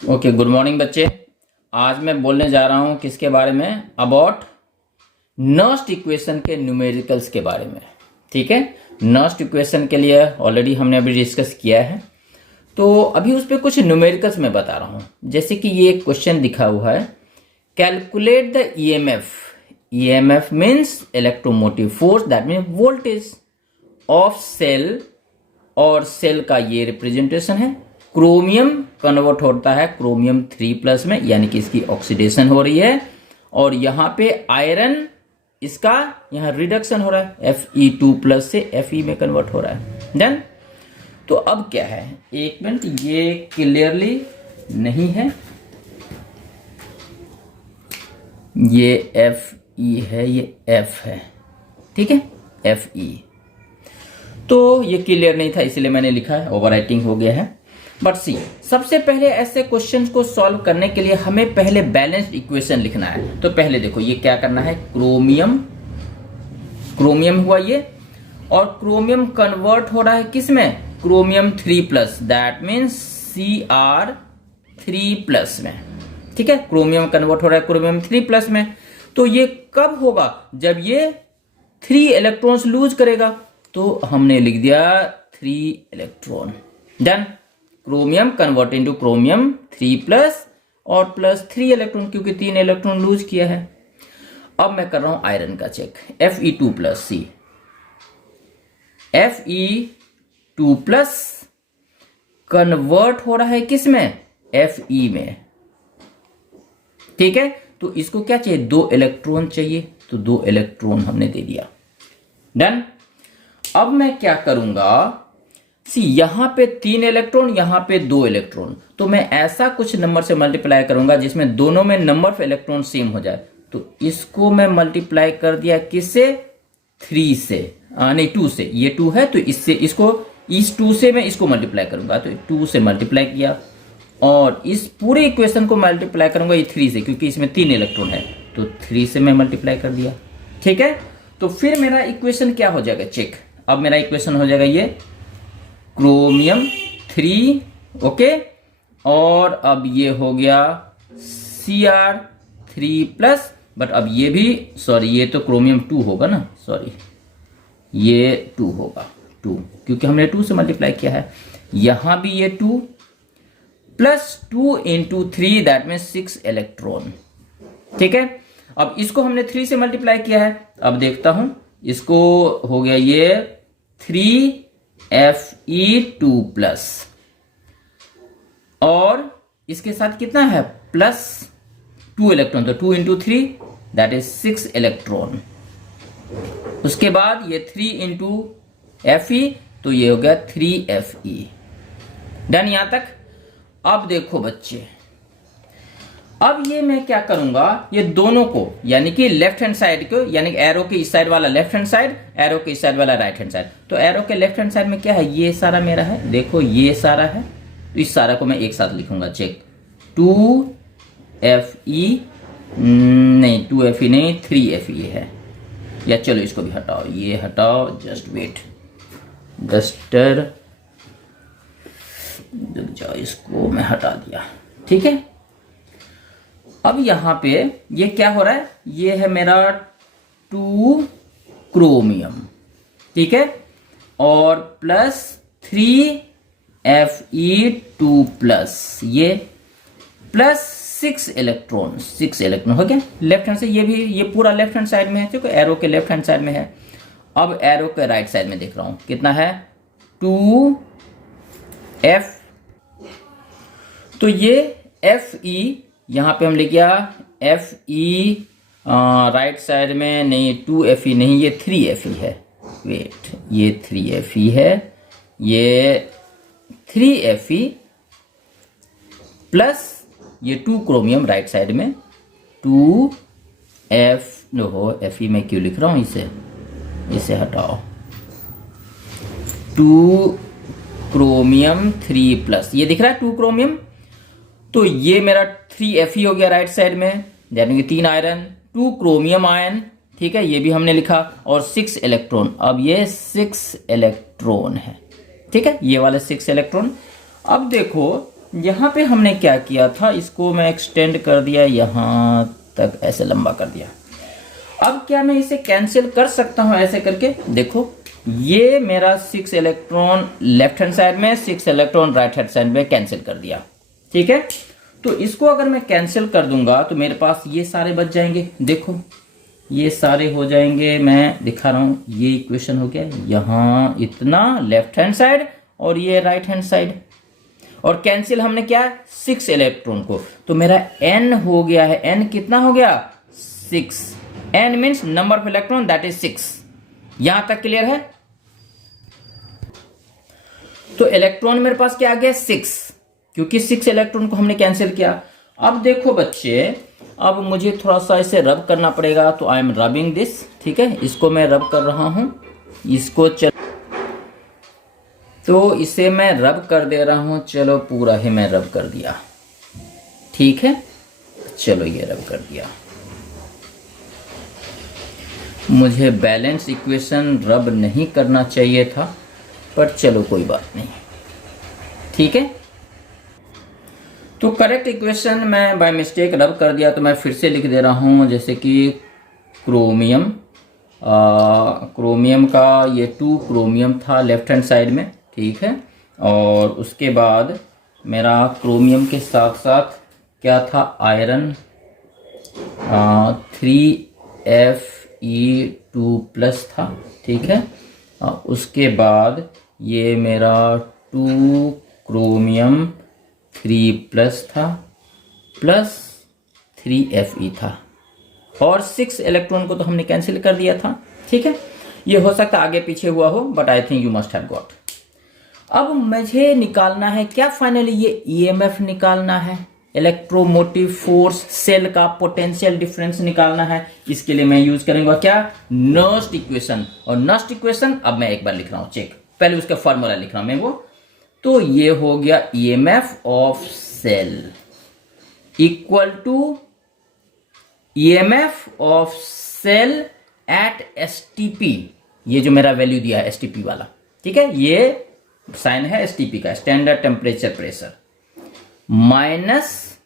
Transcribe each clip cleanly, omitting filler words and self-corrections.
Okay, good morning बच्चे। आज मैं बोलने जा रहा हूं किसके बारे में? अबाउट नर्स्ट इक्वेशन के न्यूमेरिकल्स के बारे में। ठीक है, नर्स्ट इक्वेशन के लिए ऑलरेडी हमने अभी डिस्कस किया है, तो अभी उस पर कुछ न्यूमेरिकल्स मैं बता रहा हूं। जैसे कि ये क्वेश्चन दिखा हुआ है, calculate the EMF. EMF means electromotive force, that means voltage of cell, और सेल का ये रिप्रेजेंटेशन है। क्रोमियम कन्वर्ट होता है क्रोमियम 3+ में, यानी कि इसकी ऑक्सीडेशन हो रही है, और यहां पे आयरन इसका यहां रिडक्शन हो रहा है, Fe2+ से Fe में कन्वर्ट हो रहा है। डन। तो अब क्या है, एक मिनट, ये क्लियरली नहीं है, ये Fe है, ये F है, ठीक है, Fe। तो ये क्लियर नहीं था इसलिए मैंने लिखा है, ओवरराइटिंग हो गया है। बट सी, सबसे पहले ऐसे क्वेश्चंस को सॉल्व करने के लिए हमें पहले बैलेंस्ड इक्वेशन लिखना है। तो पहले देखो ये क्या करना है, क्रोमियम हुआ ये, और क्रोमियम कन्वर्ट हो रहा है किस में? क्रोमियम 3+, दैट मीन्स Cr3+ में। ठीक है, क्रोमियम कन्वर्ट हो रहा है क्रोमियम 3+ में। तो ये कब होगा? जब ये 3 इलेक्ट्रॉन्स लूज करेगा। तो हमने लिख दिया 3 electron. Done. Chromium convert into chromium 3+ और प्लस 3 इलेक्ट्रॉन, क्योंकि 3 इलेक्ट्रॉन लूज किया है। अब मैं कर रहा हूं आयरन का चेक, Fe2+C। Fe2+ कन्वर्ट हो रहा है किस में? Fe में। ठीक है, तो इसको क्या चाहिए? 2 इलेक्ट्रॉन चाहिए, तो 2 इलेक्ट्रॉन हमने दे दिया। डन। अब मैं क्या करूंगा, सी यहां पे 3 इलेक्ट्रॉन, यहां पे 2 इलेक्ट्रॉन, तो मैं ऐसा कुछ नंबर से मल्टीप्लाई करूंगा जिसमें दोनों में नंबर ऑफ इलेक्ट्रॉन सेम हो जाए। तो इसको मैं मल्टीप्लाई कर दिया किससे? 3 से, नहीं 2 से। ये 2 है तो इससे, इसको इस 2 से मैं इसको मल्टीप्लाई करूंगा, तो 2 से मल्टीप्लाई किया, और इस पूरे इक्वेशन को मल्टीप्लाई करूंगा ये 3 से, क्योंकि इसमें 3 इलेक्ट्रॉन है, तो 3 से मैं मल्टीप्लाई कर दिया। ठीक है, तो फिर मेरा इक्वेशन क्या हो जाएगा? चेक। अब मेरा इक्वेशन हो जाएगा ये क्रोमियम 3, ओके, और अब ये हो गया Cr3+, बट अब ये भी, सॉरी, ये तो क्रोमियम 2 होगा ना, सॉरी, ये 2 होगा, 2, क्योंकि हमने 2 से मल्टीप्लाई किया है। यहां भी ये 2 plus 2 into 3, that mean 6 electron. ठीक है, अब इसको हमने 3 से मल्टीप्लाई किया है। अब देखता हूं, इसको हो गया ये 3Fe2+, और इसके साथ कितना है? प्लस 2 इलेक्ट्रॉन, तो 2 इंटू 3, दैट इज 6 इलेक्ट्रॉन। उसके बाद ये 3 इंटू Fe, तो ये हो गया 3Fe। डन यहां तक। अब देखो बच्चे, अब ये मैं क्या करूंगा, ये दोनों को, यानी कि लेफ्ट हैंड साइड को, यानी कि एरो के इस साइड वाला लेफ्ट हैंड साइड, एरो के इस साइड वाला राइट हैंड साइड। तो एरो के लेफ्ट हैंड साइड में क्या है? ये सारा मेरा है, देखो ये सारा है, तो इस सारा को मैं एक साथ लिखूंगा। चेक, 2Fe, नहीं 2Fe नहीं, 3Fe है, या चलो इसको भी हटाओ, ये हटाओ, जस्ट वेट, डस्टर, जाओ, इसको मैं हटा दिया। ठीक है, अब यहां पे ये क्या हो रहा है? ये है मेरा 2 क्रोमियम, ठीक है, और प्लस 3Fe2+, ये प्लस 6 इलेक्ट्रॉन, 6 इलेक्ट्रॉन हो गया लेफ्ट हैंड से। ये भी, ये पूरा लेफ्ट हैंड साइड में है, क्योंकि एरो के लेफ्ट हैंड साइड में है। अब एरो के राइट साइड में देख रहा हूं कितना है, 2F, तो ये Fe, यहां पे हम लिख गया Fe, राइट साइड में नहीं, 2Fe नहीं, ये 3Fe है, वेट, ये 3Fe है, ये 3Fe प्लस ये 2 क्रोमियम राइट साइड में, 2F, नो Fe में क्यों लिख रहा हूं, इसे हटाओ, 2 क्रोमियम 3+, ये दिख रहा है 2 क्रोमियम, तो ये मेरा 3Fe हो गया राइट साइड में, यानी कि 3 आयरन, 2 क्रोमियम आयन, ठीक है, ये भी हमने लिखा, और 6 इलेक्ट्रॉन। अब ये 6 इलेक्ट्रॉन है, ठीक है, ये वाले 6 इलेक्ट्रॉन। अब देखो यहाँ पे हमने क्या किया था, इसको मैं एक्सटेंड कर दिया यहाँ तक, ऐसे लंबा कर दिया। अब क्या मैं इसे कैंसिल कर सकता हूँ ऐसे करके? देखो ये मेरा 6 इलेक्ट्रॉन लेफ्ट हैंड साइड में, 6 इलेक्ट्रॉन राइट हैंड साइड में कैंसिल कर दिया। ठीक है, तो इसको अगर मैं कैंसिल कर दूंगा तो मेरे पास ये सारे बच जाएंगे। देखो ये सारे हो जाएंगे, मैं दिखा रहा हूं, ये इक्वेशन हो गया, यहां इतना लेफ्ट हैंड साइड और ये राइट हैंड साइड, और कैंसिल हमने क्या, 6 इलेक्ट्रॉन को, तो मेरा n हो गया है, n कितना हो गया, 6। n means number of electron, that is 6। यहां तक क्लियर है? तो इलेक्ट्रॉन मेरे पास क्या आ गया, 6, क्योंकि 6 इलेक्ट्रॉन को हमने कैंसिल किया। अब देखो बच्चे, अब मुझे थोड़ा सा इसे रब करना पड़ेगा, तो आई एम रबिंग दिस। ठीक है, इसको मैं रब कर रहा हूं, इसको तो इसे मैं रब कर दे रहा हूं। चलो पूरा ही मैं रब कर दिया। ठीक है, चलो ये रब कर दिया। मुझे बैलेंस इक्वेशन रब नहीं करना चाहिए था, पर चलो कोई बात नहीं। ठीक है, तो करेक्ट इक्वेशन मैं बाय मिस्टेक रब कर दिया, तो मैं फिर से लिख दे रहा हूं, जैसे कि क्रोमियम, क्रोमियम का ये 2 क्रोमियम था लेफ्ट हैंड साइड में। ठीक है, और उसके बाद मेरा क्रोमियम के साथ साथ क्या था, आयरन 3Fe2+ था। ठीक है, उसके बाद ये मेरा 2 क्रोमियम 3+ था, प्लस 3Fe था, और 6 इलेक्ट्रॉन को तो हमने कैंसिल कर दिया था। ठीक है, ये हो सकता आगे पीछे हुआ हो, but I think you must have got. अब मुझे निकालना है क्या, फाइनली ये ईएमएफ निकालना है, इलेक्ट्रोमोटिव फोर्स, सेल का पोटेंशियल डिफरेंस निकालना है। इसके लिए मैं यूज करूंगा क्या, नर्स्ट इक्वेशन। और नर्स्ट इक्वेशन अब मैं एक बार लिख रहा हूं, चेक, पहले उसका फॉर्मूला लिख रहा हूं मैं वो। तो ये हो गया EMF of cell equal to EMF of cell at STP, ये जो मेरा वैल्यू दिया है एसटीपी वाला। ठीक है, ये साइन है एसटीपी का, standard temperature pressure, minus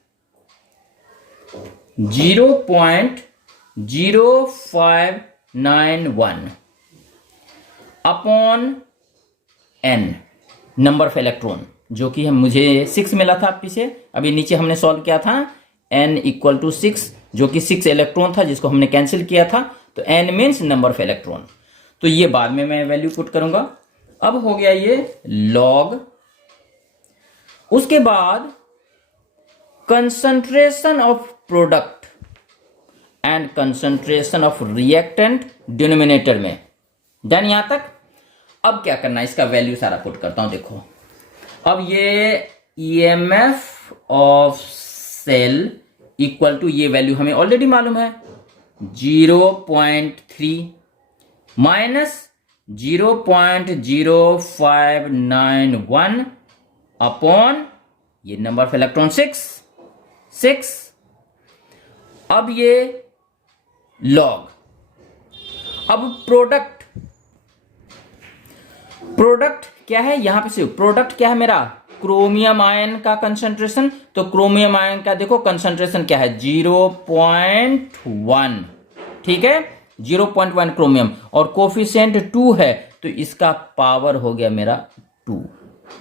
0.0591 upon n, number of electron, जो कि हम मुझे 6 मिला था पीछे, अभी नीचे हमने सॉल्व किया था, n इक्वल टू 6, जो कि 6 इलेक्ट्रॉन था जिसको हमने कैंसिल किया था। तो n means number of electron, तो ये बाद में मैं वैल्यू पुट करूंगा। अब हो गया ये लॉग, उसके बाद concentration of product and concentration of reactant denominator में, डन यहां तक। अब क्या करना है, इसका वैल्यू सारा पुट करता हूं। देखो अब ये EMF of cell equal to, ये वैल्यू हमें ऑलरेडी मालूम है, 0.3 माइनस 0.0591 अपॉन ये नंबर ऑफ इलेक्ट्रॉन 6। अब ये लॉग, अब प्रोडक्ट क्या है, यहां पे से प्रोडक्ट क्या है मेरा, क्रोमियम आयन का कंसंट्रेशन। तो क्रोमियम आयन का देखो कंसंट्रेशन क्या है, 0.1। ठीक है, 0.1 क्रोमियम, और कोफिशिएंट 2 है, तो इसका पावर हो गया मेरा 2।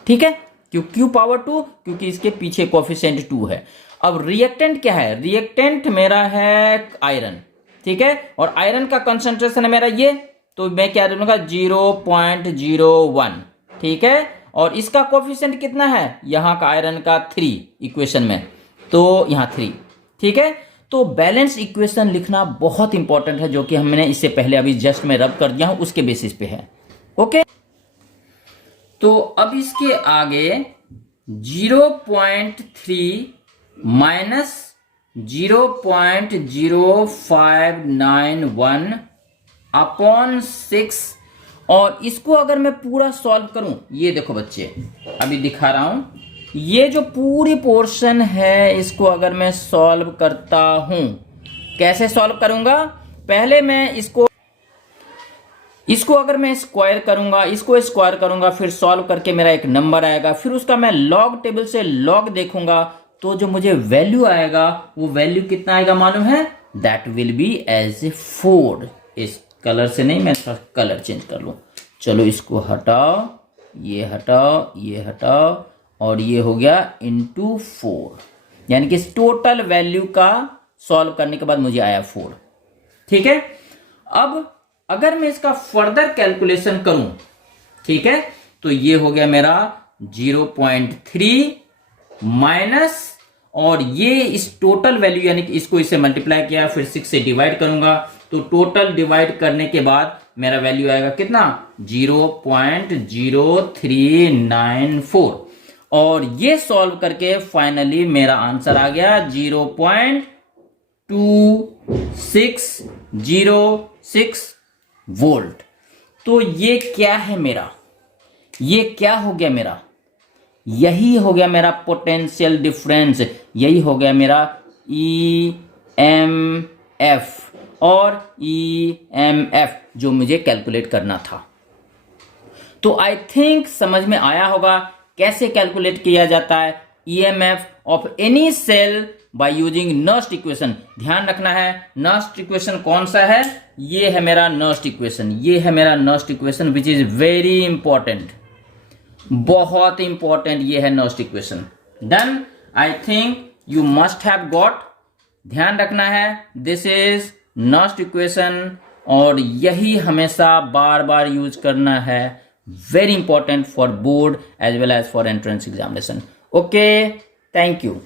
ठीक है, क्यों पावर 2, क्योंकि इसके पीछे कोफिशिएंट 2 है। अब रिएक्टेंट क्या है, रिएक्टेंट मेरा है आयरन। ठीक है, और आयरन का कंसंट्रेशन है मेरा ये, तो मैं क्या दूंगा, 0.01। ठीक है, और इसका कोफिशिएंट कितना है, यहां का आयरन का 3 इक्वेशन में, तो यहां 3। ठीक है, तो बैलेंस इक्वेशन लिखना बहुत इंपॉर्टेंट है, जो कि हमने इससे पहले अभी जस्ट में रब कर दिया हूं, उसके बेसिस पे है। ओके, तो अब इसके आगे 0.3 माइनस 0.0591 अपॉन 6, और इसको अगर मैं पूरा सॉल्व करूं, ये देखो बच्चे अभी दिखा रहा हूं, ये जो पूरी पोर्शन है इसको अगर मैं सॉल्व करता हूं, कैसे सॉल्व करूंगा, पहले मैं इसको इसको अगर मैं स्क्वायर करूंगा, इसको स्क्वायर करूंगा, फिर सॉल्व करके मेरा एक नंबर आएगा, फिर उसका मैं लॉग टेबल से लॉग देखूंगा, तो जो मुझे वैल्यू आएगा वो वैल्यू कितना आएगा मालूम है? That will be as a 4। इस कलर से नहीं, मैं थोड़ा कलर चेंज कर लूं। चलो इसको हटाओ, ये हटाओ, ये हटाओ, और ये हो गया इंटू 4, यानी कि इस टोटल वैल्यू का सॉल्व करने के बाद मुझे आया 4। ठीक है, अब अगर मैं इसका फर्दर कैलकुलेशन करूं, ठीक है, तो ये हो गया मेरा 0.3 माइनस, और ये इस टोटल वैल्यू यानी कि इसको इससे मल्टीप्लाई किया, फिर 6 से डिवाइड करूंगा, तो टोटल डिवाइड करने के बाद मेरा वैल्यू आएगा कितना? 0.0394, और ये सॉल्व करके फाइनली मेरा आंसर आ गया 0.2606 वोल्ट। तो ये क्या है मेरा? ये क्या हो गया मेरा? यही हो गया मेरा पोटेंशियल डिफरेंस, यही हो गया मेरा EMF, और EMF जो मुझे कैलकुलेट करना था। तो आई थिंक समझ में आया होगा कैसे कैलकुलेट किया जाता है EMF of any cell by using Nernst equation. ध्यान रखना है नर्स्ट इक्वेशन कौन सा है? ये है मेरा नर्स्ट इक्वेशन, ये है मेरा Nernst equation which is very important, बहुत इंपॉर्टेंट ये है Nernst equation. Done, I think you must have got. ध्यान रखना है दिस इज नर्स्ट इक्वेशन, और यही हमेशा बार बार यूज करना है, very important for board as well as for entrance examination. Okay, thank you.